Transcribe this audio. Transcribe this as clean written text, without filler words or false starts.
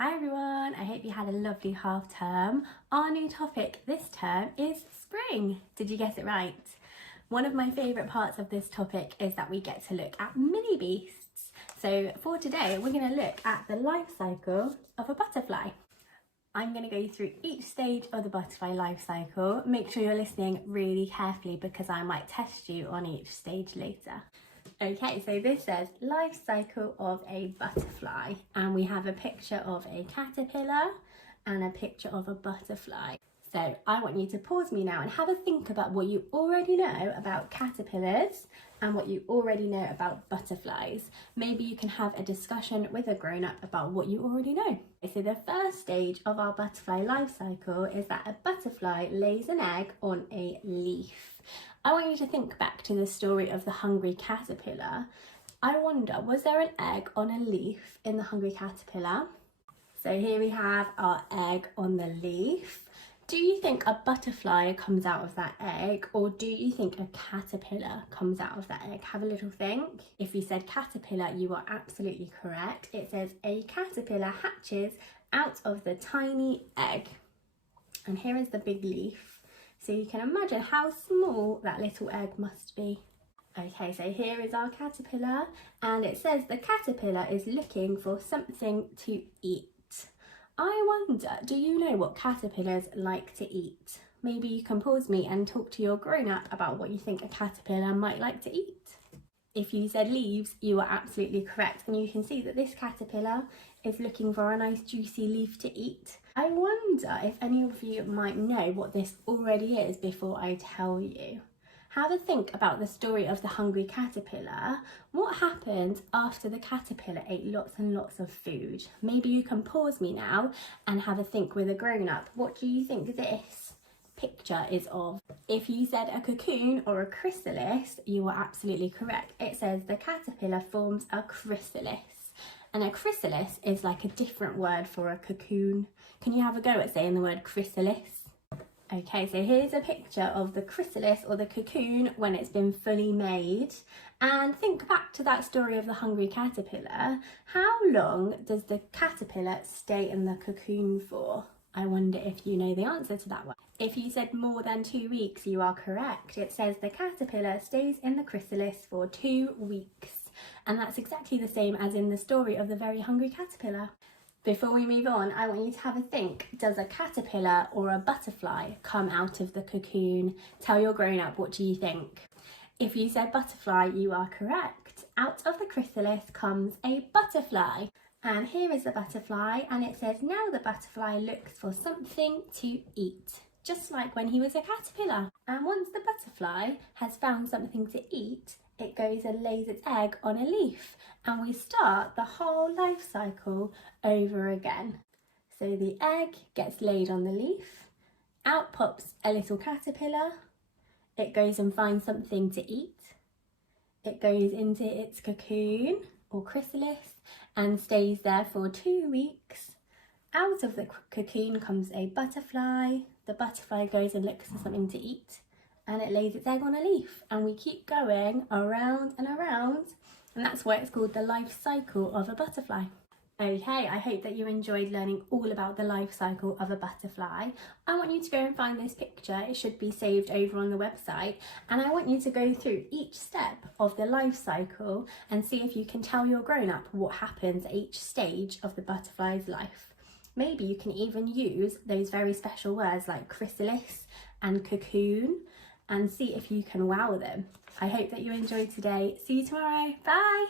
Hi everyone, I hope you had a lovely half term. Our new topic this term is spring. Did you guess it right? One of my favourite parts of this topic is that we get to look at mini beasts. So for today, we're going to look at the life cycle of a butterfly. I'm going to go through each stage of the butterfly life cycle. Make sure you're listening really carefully because I might test you on each stage later. Okay, so this says life cycle of a butterfly, and we have a picture of a caterpillar and a picture of a butterfly. So I want you to pause me now and have a think about what you already know about caterpillars and what you already know about butterflies. Maybe you can have a discussion with a grown-up about what you already know. So the first stage of our butterfly life cycle is that a butterfly lays an egg on a leaf. I want you to think back to the story of the hungry caterpillar. I wonder, was there an egg on a leaf in the hungry caterpillar? So here we have our egg on the leaf. Do you think a butterfly comes out of that egg, or do you think a caterpillar comes out of that egg? Have a little think. If you said caterpillar, you are absolutely correct. It says a caterpillar hatches out of the tiny egg. And here is the big leaf. So you can imagine how small that little egg must be. Okay, so here is our caterpillar, and it says the caterpillar is looking for something to eat. I wonder, do you know what caterpillars like to eat? Maybe you can pause me and talk to your grown-up about what you think a caterpillar might like to eat. If you said leaves, you are absolutely correct, and you can see that this caterpillar is looking for a nice juicy leaf to eat. I wonder if any of you might know what this already is before I tell you. Have a think about the story of the hungry caterpillar. What happened after the caterpillar ate lots and lots of food? Maybe you can pause me now and have a think with a grown-up. What do you think this picture is of? If you said a cocoon or a chrysalis, you are absolutely correct. It says the caterpillar forms a chrysalis. And a chrysalis is like a different word for a cocoon. Can you have a go at saying the word chrysalis? Okay, so here's a picture of the chrysalis or the cocoon when it's been fully made. And think back to that story of the hungry caterpillar. How long does the caterpillar stay in the cocoon for? I wonder if you know the answer to that one. If you said more than 2 weeks, you are correct. It says the caterpillar stays in the chrysalis for 2 weeks. And that's exactly the same as in the story of the very hungry caterpillar. Before we move on, I want you to have a think. Does a caterpillar or a butterfly come out of the cocoon? Tell your grown-up, what do you think? If you said butterfly, you are correct. Out of the chrysalis comes a butterfly. And here is the butterfly, and it says now the butterfly looks for something to eat, just like when he was a caterpillar. And once the butterfly has found something to eat, it goes and lays its egg on a leaf, and we start the whole life cycle over again. So the egg gets laid on the leaf, out pops a little caterpillar, it goes and finds something to eat, it goes into its cocoon or chrysalis and stays there for 2 weeks. Out of the cocoon comes a butterfly. The butterfly goes and looks for something to eat, and it lays its egg on a leaf, and we keep going around and around, and that's why it's called the life cycle of a butterfly. Okay, I hope that you enjoyed learning all about the life cycle of a butterfly. I want you to go and find this picture. It should be saved over on the website, and I want you to go through each step of the life cycle and see if you can tell your grown-up what happens at each stage of the butterfly's life. Maybe you can even use those very special words like chrysalis and cocoon and see if you can wow them. I hope that you enjoyed today. See you tomorrow. Bye.